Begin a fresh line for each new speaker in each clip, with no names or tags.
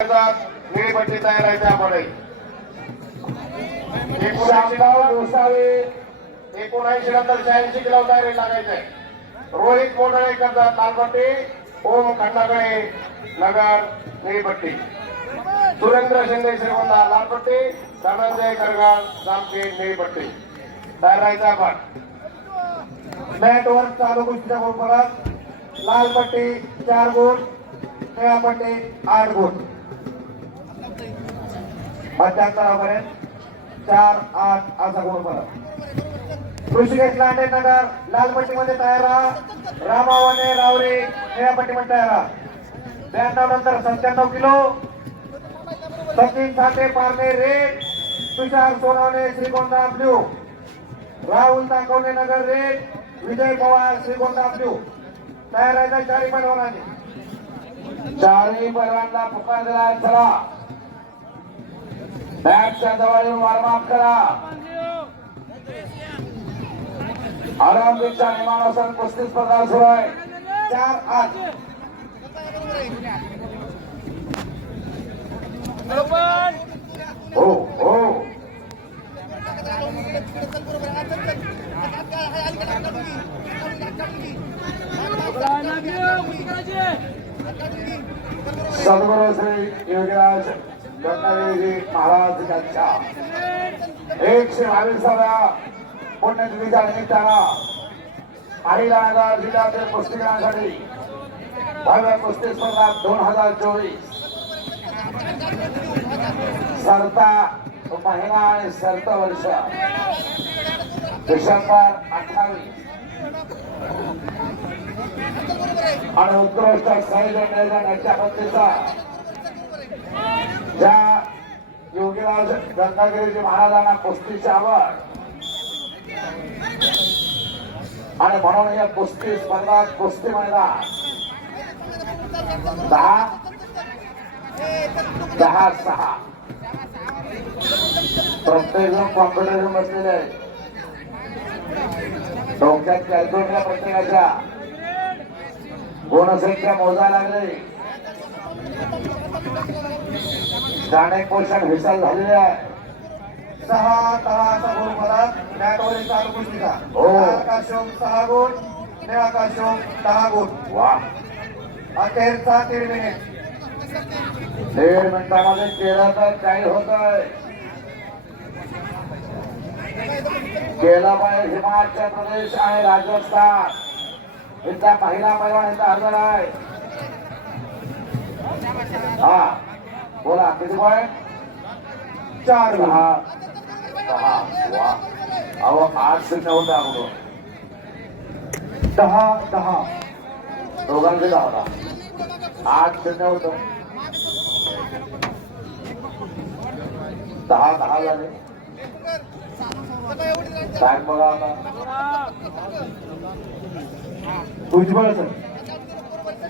निळीपट्टी तयार आहे त्यामध्ये
शामराव गोसावे
एकोणऐंशी नंतर शहाऐंशी किलो तयारी लागायचंय रोहित मोडळे करतात लालपट्टी ओम खंडाकडे नगर निळीपट्टी सुरेंद्र शिंदे श्रीगोंदा लालपट्टी धनंजय करगाळ जामखेड निळीपट्टी तयार राहायचं आपण
मॅटवर चालू कुस्तीच्या परत लाल चार गुण निळा आठ गुण. मध्यांतरापर्यंत चार आठ असा गुण परत ऋषिकेश लांडे नगर लाल पट्टीमध्ये तयार राहा. रामावणे रावरे निळ्या पट्टीमध्ये तयार राहा. ब्याण्णव नंतर सत्त्याण्णव kilo. Sachin Sathe Parne red. Tushar Sonawane Shrigonda blue. Rahul Dakhavane Nagar red. Vijay Pawar Shrigonda blue. तयार आहे चारी पैलवानांनी.
चारी पैलवानला पुकार दिला चला. बॅटच्या जवळ येऊन वॉर्मअप करा ऑलिम्पिकच्या नियमानुसार पस्तीस स्पर्धा सुरू आहे
चार आठ
हो हो सद्गुरू श्री योगीराज गंगादेवजी महाराज यांच्या एकशे बावीसाव्या पुण्यतिथीच्या निमित्तानं अहिलानगर जिल्ह्यातील कुस्तीगिरांसाठी भव्य कुस्ती स्पर्धा दोन हजार चोवीस. सरता महिना आणि सरत वर्ष. डिसेंबर अठ्ठावीस. आणि उत्कृष्ट संयोजन नियोजन पत्नीचा. ज्या योगीराव गंगागिरीजी महाराजांना कुस्तीची आवड. आणि म्हणून या कुस्ती स्पर्धा कुस्ती मैदान. दहा दहा सहा. प्रत्येक जण कॉम्पिटिशन बसलेले आहे डोक्यात कॅल्क्युलेटर प्रत्येकाच्या. गुणसंख्या मोजायला लागली. जाणे पोषण हिसाब झालेले आहे?
सहा असा गुण परत मॅटवर चालू कुस्तीचा
हो.
सहा गुण निळा काशोम दहा गुण.
वा.
अखेरचा दीड मिनिट
दीड मिनिटामध्ये केलं होत पाहिजे हिमाचल प्रदेश आणि राजस्थान. इथल्या महिला पैलवान इथं हजर आहे. हा. बोला किती पॉईंट
चार
दहा दहा. वा. अहो आठ शून्य होता अगोदर.
दहा दहा.
दोघांचे दहा होता आठ शून्य होत दहा दहा झाले. बॅग बघा आता.
भुजबळ सर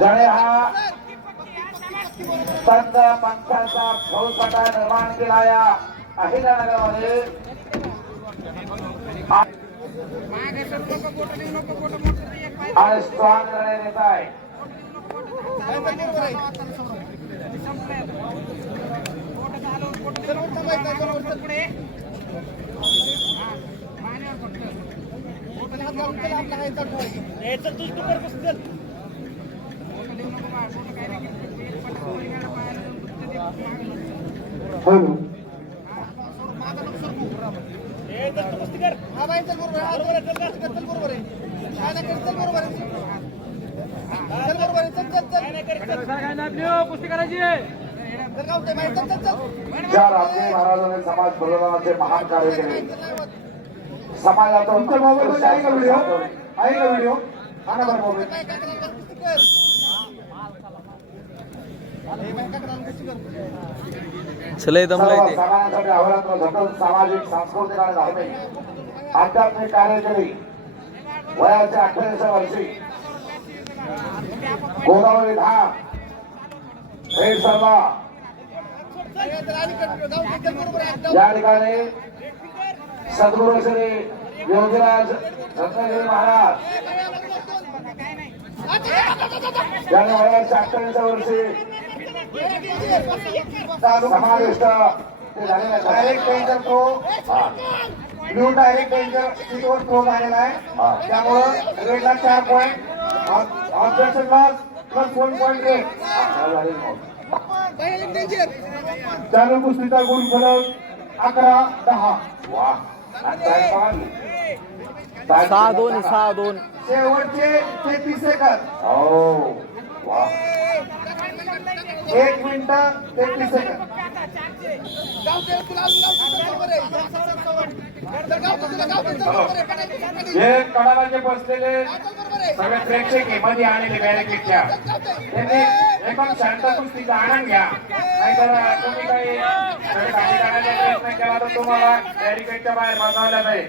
जणे हा संत पंथाचा फौजफाटा निर्माण केला या अहिल्यानगरमध्ये आणि स्ट्रॉंग निर्णय देत आहे.
तू हॅलो
ज्या रामदेव महाराजांनी समाज प्रबोधनाचे महान कार्य केले.
समाजात आहे का व्हिडिओ आहे का व्हिडिओ हा ना बरं
चले दमलाय ते
सगळ्यांसाठी अहोरात्र घटक सामाजिक सांस्कृतिक आणि धार्मिक आध्यात्मिक कार्यकरी केली वयाच्या अठ्ठावीसव्या वर्षी गोदावरी धाम हे सर्व या ठिकाणी सद्गुरू श्री योगीराज रत्नागिरी महाराज यांनी वयाच्या अठ्ठावीस वर्षी समाविष्ट ते झालेले आहेत.
डायरेक्ट डेंजर थ्रो
हा.
ब्ल्यू डायरेक्ट डेंजर सीटवर थ्रो झालेला. आहे त्यामुळं रेडला चार point objection loss plus one point
नोंद.
चालू कुस्तीचा गुण फलक अकरा दहा
वा
सहा दोन? सहा दोन
शेवटचे तेहतीस सेकंद
हो वा
एक मिनिट तेहतीस सेकंड
हे कडाला बसलेले सगळे प्रेक्षक आहे मध्ये आलेले बॅरिकेडच्या त्यांनी एकदम शांत कुस्तीचा आनंद घ्या. नाही तर तुम्ही काही प्रयत्न केला तर तुम्हाला बॅरिकेडच्या बाहेर बसवल्या जाईल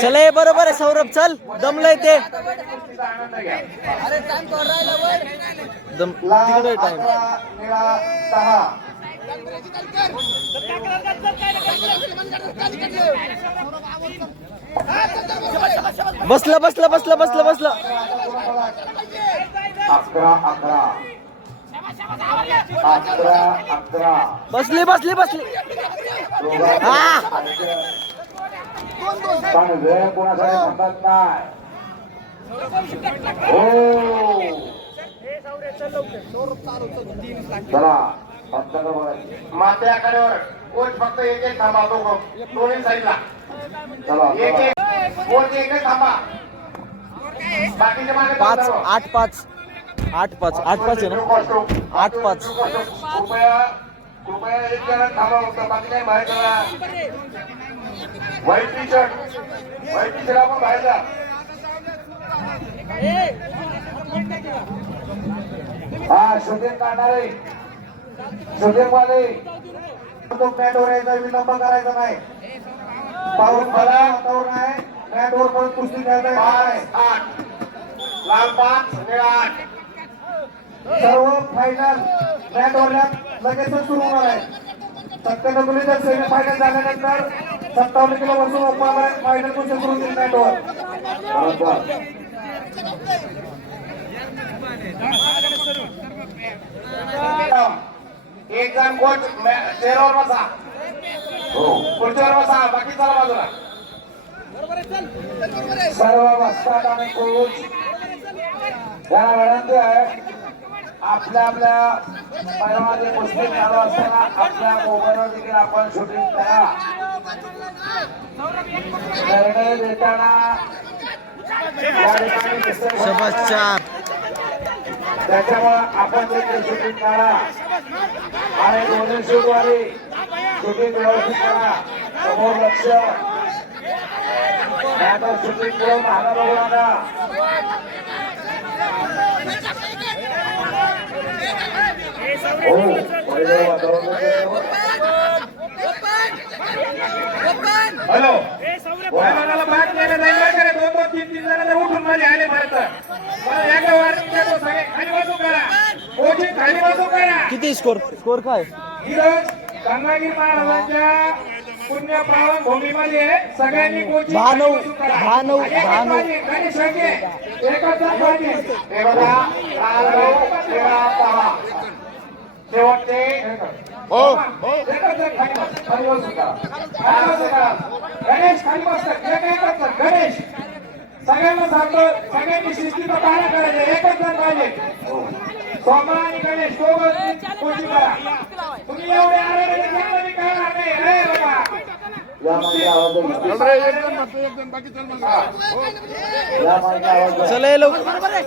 चले बरोबर आहे सौरभ चल. दमलाय ते. दम तिकडे टाइम बसलं बसलं बसलं बसलं बसलं.
अकरा अकरा.
बसली बसली बसली. हा.
पण वेळ कोणासाठी हो. चला पंचांना बघायचं
माते आखाड्यावर कोच फक्त एक एक थांबा दोघं दोन्ही साईडला.
चला
एक
चला.
एक कोच एक एक थांबा. बाकीचे मागे
पाच. आठ पाच. आठ पाच. आठ पाच आहे ना? आठ पाच.
कृपया कृपया एक जण थांबा होता बाकी नाही बाहेर चला. White T shirt white T shirt आपण बाहेर जा.
हा शूटिंग काढणारे. शूटिंग वाले
तो मॅटवर यायचा विलंब करायचा नाही. पाऊस पडा वातावरण आहे. मॅटवर पण कुस्ती खेळता येणार नाही
पाच आठ. लाल पाच आठ.
सर्व फायनल मॅटवर लगेचच सुरू होणार आहे. सत्त्याण्णव मुली जर सेमी फायनल झाल्यानंतर सत्तावन्न किलो ओपन फायनल होतील मॅटवर
बरोबर
एक जण कोच चेअरवर बसा.
हो.
खुर्चीवर बसा बाकी चला बाजूला.
सर्व वस्तात आणि कोच विनंती आहे. आपल्या आपल्या पैलवानाची कुस्ती चालू असताना आपल्या मोबाईलवर देखील आपण शूटिंग करा. निर्णय देताना
चार.
त्याच्यामुळे आपण देखील शूटिंग करा आणि दोन्ही शूटवाली शूटिंग व्यवस्थित करा. समोर लक्ष. नाहीतर शूटिंग करून हाना बघू नका हो वातावरण
हॅलो मैदानाला भाग घ्यायला जाईल बरं का रे? दोन दोन तीन तीन जण जर उठून मध्ये आले भारत मला एका वारीत देतो सगळे खाली बसू करा कोचिंग खाली बसू करा
किती स्कोर? स्कोर काय?
गंगागीर महाराजांच्या पुण्य पावन भूमीमध्ये सगळ्यांनी
दहा नऊ. दहा नऊ, नऊ.
गणेश शेवटचे
हो.
सगळ्यांना सांगतो सगळ्यांनी शिस्तीचा पाळणा करायचा. एकच जण पाहिजे. सोमा आणि गणेश दोघं कोचिंग करा तुम्ही एवढे आले चांगलं करणार नाही अरे बाबा.
या मागे आवाज.
चले लवकर.